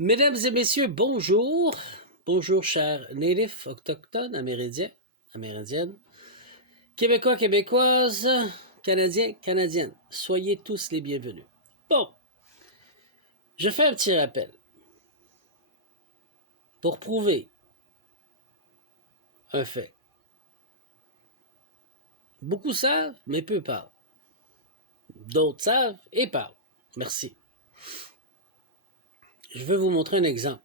Mesdames et messieurs, bonjour. Bonjour, chers natifs, autochtones, amérindiens, amérindiennes, Québécois, Québécoises, Canadiens, Canadiennes. Soyez tous les bienvenus. Bon, je fais un petit rappel pour prouver un fait. Beaucoup savent, mais peu parlent. D'autres savent et parlent. Merci. Je vais vous montrer un exemple.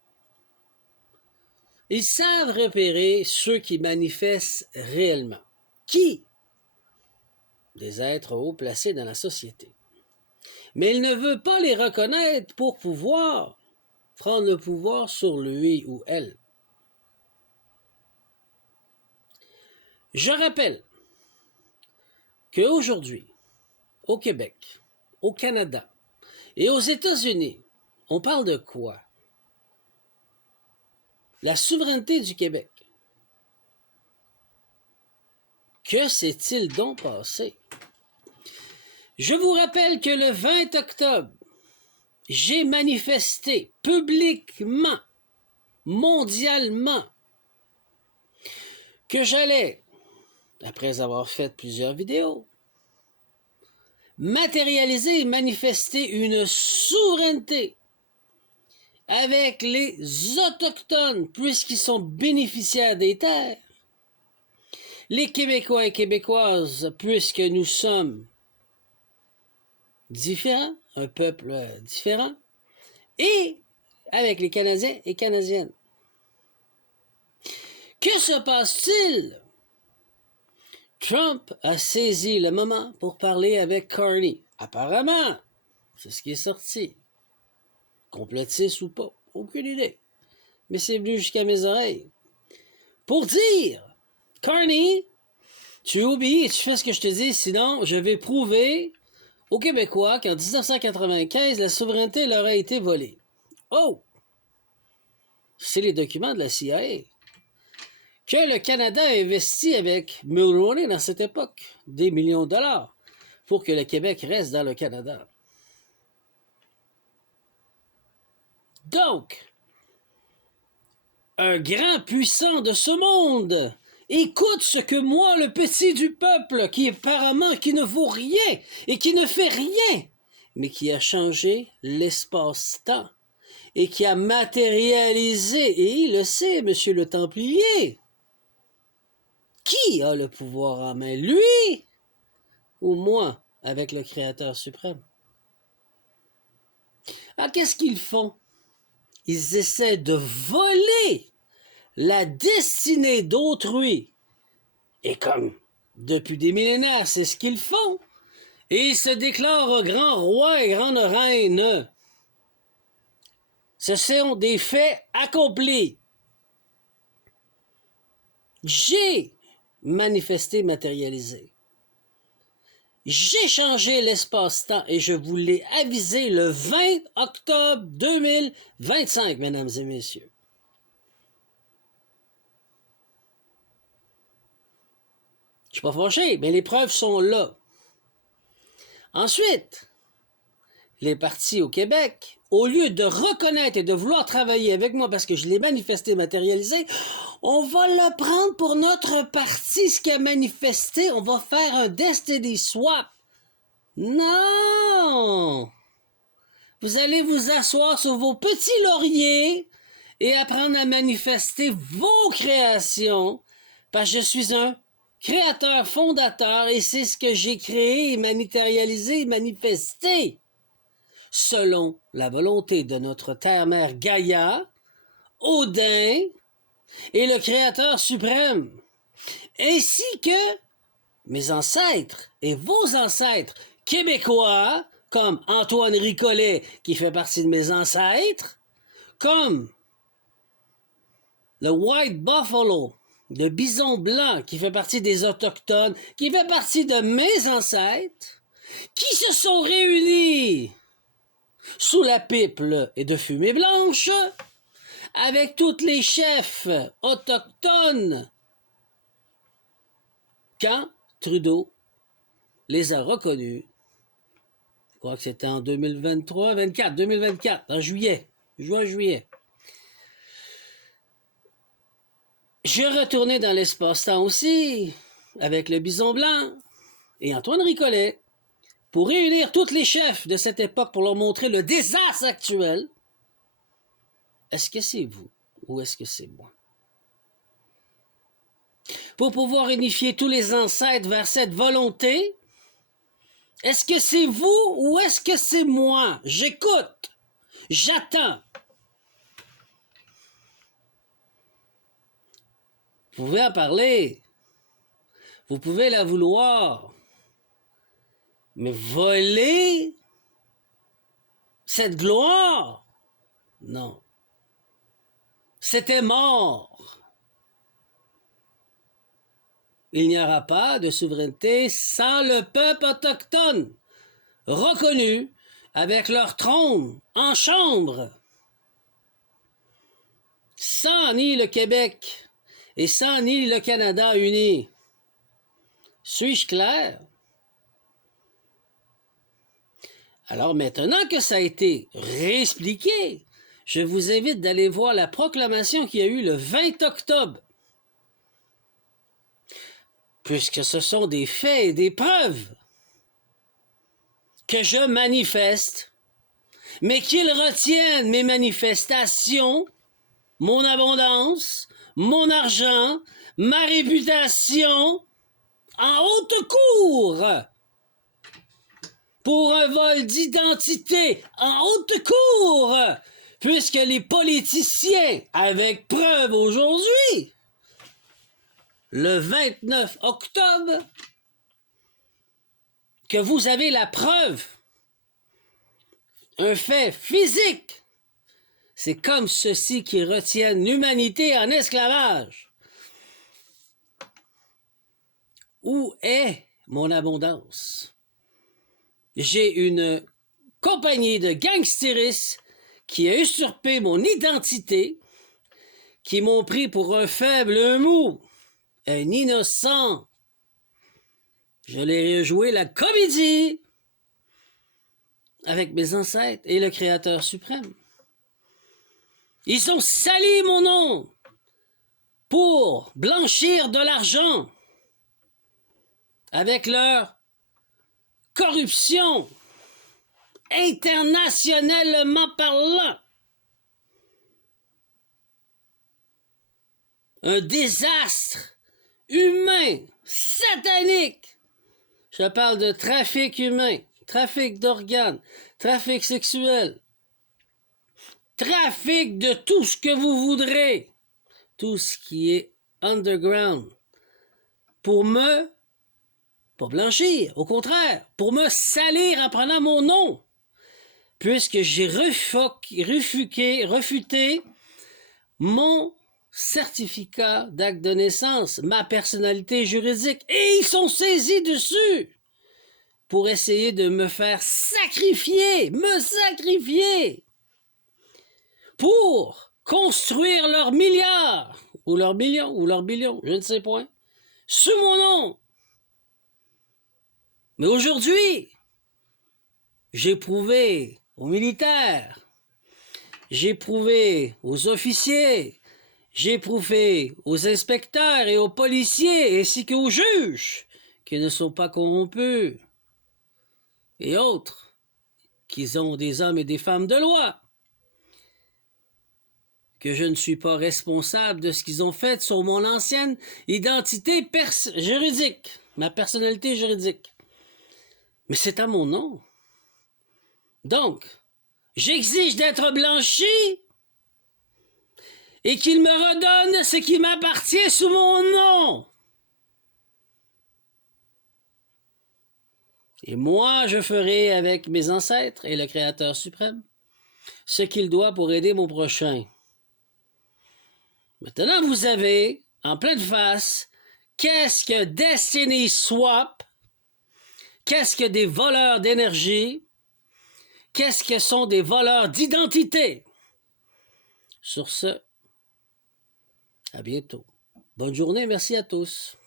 Ils savent repérer ceux qui manifestent réellement. Qui? Des êtres haut placés dans la société. Mais il ne veut pas les reconnaître pour pouvoir prendre le pouvoir sur lui ou elle. Je rappelle qu'aujourd'hui, au Québec, au Canada et aux États-Unis, on parle de quoi? La souveraineté du Québec. Que s'est-il donc passé? Je vous rappelle que le 20 octobre, j'ai manifesté publiquement, mondialement, que j'allais, après avoir fait plusieurs vidéos, matérialiser et manifester une souveraineté avec les Autochtones, puisqu'ils sont bénéficiaires des terres, les Québécois et Québécoises, puisque nous sommes différents, un peuple différent, et avec les Canadiens et Canadiennes. Que se passe-t-il? Trump a saisi le moment pour parler avec Carney. Apparemment, c'est ce qui est sorti. Complotiste ou pas, aucune idée. Mais c'est venu jusqu'à mes oreilles. Pour dire, Carney, tu oublies et tu fais ce que je te dis, sinon je vais prouver aux Québécois qu'en 1995, la souveraineté leur a été volée. Oh! C'est les documents de la CIA. Que le Canada a investi avec Mulroney dans cette époque des millions de dollars pour que le Québec reste dans le Canada. Donc, un grand puissant de ce monde écoute ce que moi, le petit du peuple, qui apparemment qui ne vaut rien et qui ne fait rien, mais qui a changé l'espace-temps et qui a matérialisé, et il le sait, monsieur le Templier. Qui a le pouvoir en main, lui ou moi, avec le Créateur suprême? Alors, qu'est-ce qu'ils font? Ils essaient de voler la destinée d'autrui. Et comme depuis des millénaires, c'est ce qu'ils font. Et ils se déclarent grands rois et grandes reines. Ce sont des faits accomplis. J'ai manifesté, matérialisé. J'ai changé l'espace-temps et je vous l'ai avisé le 20 octobre 2025, mesdames et messieurs. Je ne suis pas fâché, mais les preuves sont là. Ensuite, les partis au Québec, au lieu de reconnaître et de vouloir travailler avec moi parce que je l'ai manifesté, matérialisé, on va le prendre pour notre parti, ce qui a manifesté, on va faire un destiny swap. Non! Vous allez vous asseoir sur vos petits lauriers et apprendre à manifester vos créations, parce que je suis un créateur fondateur et c'est ce que j'ai créé, matérialisé, manifesté, selon la volonté de notre terre-mère Gaïa, Odin et le Créateur suprême, ainsi que mes ancêtres et vos ancêtres québécois, comme Antoine Ricollet, qui fait partie de mes ancêtres, comme le White Buffalo, le bison blanc, qui fait partie des Autochtones, qui fait partie de mes ancêtres, qui se sont réunis sous la pipe et de fumée blanche, avec tous les chefs autochtones, quand Trudeau les a reconnus. Je crois que c'était en 2023, 2024, en juillet. juin-juillet. Je retournais dans l'espace-temps aussi, avec le Bison Blanc et Antoine Ricollet, pour réunir tous les chefs de cette époque pour leur montrer le désastre actuel. Est-ce que c'est vous ou est-ce que c'est moi? Pour pouvoir unifier tous les ancêtres vers cette volonté, est-ce que c'est vous ou est-ce que c'est moi? J'écoute, j'attends. Vous pouvez en parler, vous pouvez la vouloir, mais voler cette gloire, non. C'était mort. Il n'y aura pas de souveraineté sans le peuple autochtone, reconnu avec leur trône en chambre. Sans ni le Québec et sans ni le Canada uni. Suis-je clair? Alors maintenant que ça a été réexpliqué, je vous invite d'aller voir la proclamation qu'il y a eu le 20 octobre. Puisque ce sont des faits et des preuves que je manifeste, mais qu'ils retiennent mes manifestations, mon abondance, mon argent, ma réputation en haute cour pour un vol d'identité en haute cour, puisque les politiciens, avec preuve aujourd'hui, le 29 octobre, que vous avez la preuve, un fait physique, c'est comme ceux-ci qui retiennent l'humanité en esclavage. Où est mon abondance? J'ai une compagnie de gangstéristes qui a usurpé mon identité, qui m'ont pris pour un faible, un mou, un innocent. Je l'ai rejoué la comédie avec mes ancêtres et le Créateur suprême. Ils ont sali mon nom pour blanchir de l'argent avec leur corruption internationalement parlant. Un désastre humain, satanique. Je parle de trafic humain, trafic d'organes, trafic sexuel, trafic de tout ce que vous voudrez, tout ce qui est underground, pour me, pas blanchir, au contraire, pour me salir en prenant mon nom, puisque j'ai refuté mon certificat d'acte de naissance, ma personnalité juridique, et ils sont saisis dessus pour essayer de me faire sacrifier, pour construire leurs milliards, ou leurs millions, ou leurs billions, je ne sais point, sous mon nom. Mais aujourd'hui, j'ai prouvé aux militaires, j'ai prouvé aux officiers, j'ai prouvé aux inspecteurs et aux policiers, ainsi qu'aux juges, qui ne sont pas corrompus, et autres, qu'ils ont des hommes et des femmes de loi, que je ne suis pas responsable de ce qu'ils ont fait sur mon ancienne identité juridique, ma personnalité juridique. Mais c'est à mon nom. Donc, j'exige d'être blanchi et qu'il me redonne ce qui m'appartient sous mon nom. Et moi, je ferai avec mes ancêtres et le Créateur suprême ce qu'il doit pour aider mon prochain. Maintenant, vous avez, en pleine face, qu'est-ce que Destiny Swap? Qu'est-ce que des voleurs d'énergie? Qu'est-ce que sont des voleurs d'identité? Sur ce, à bientôt. Bonne journée, merci à tous.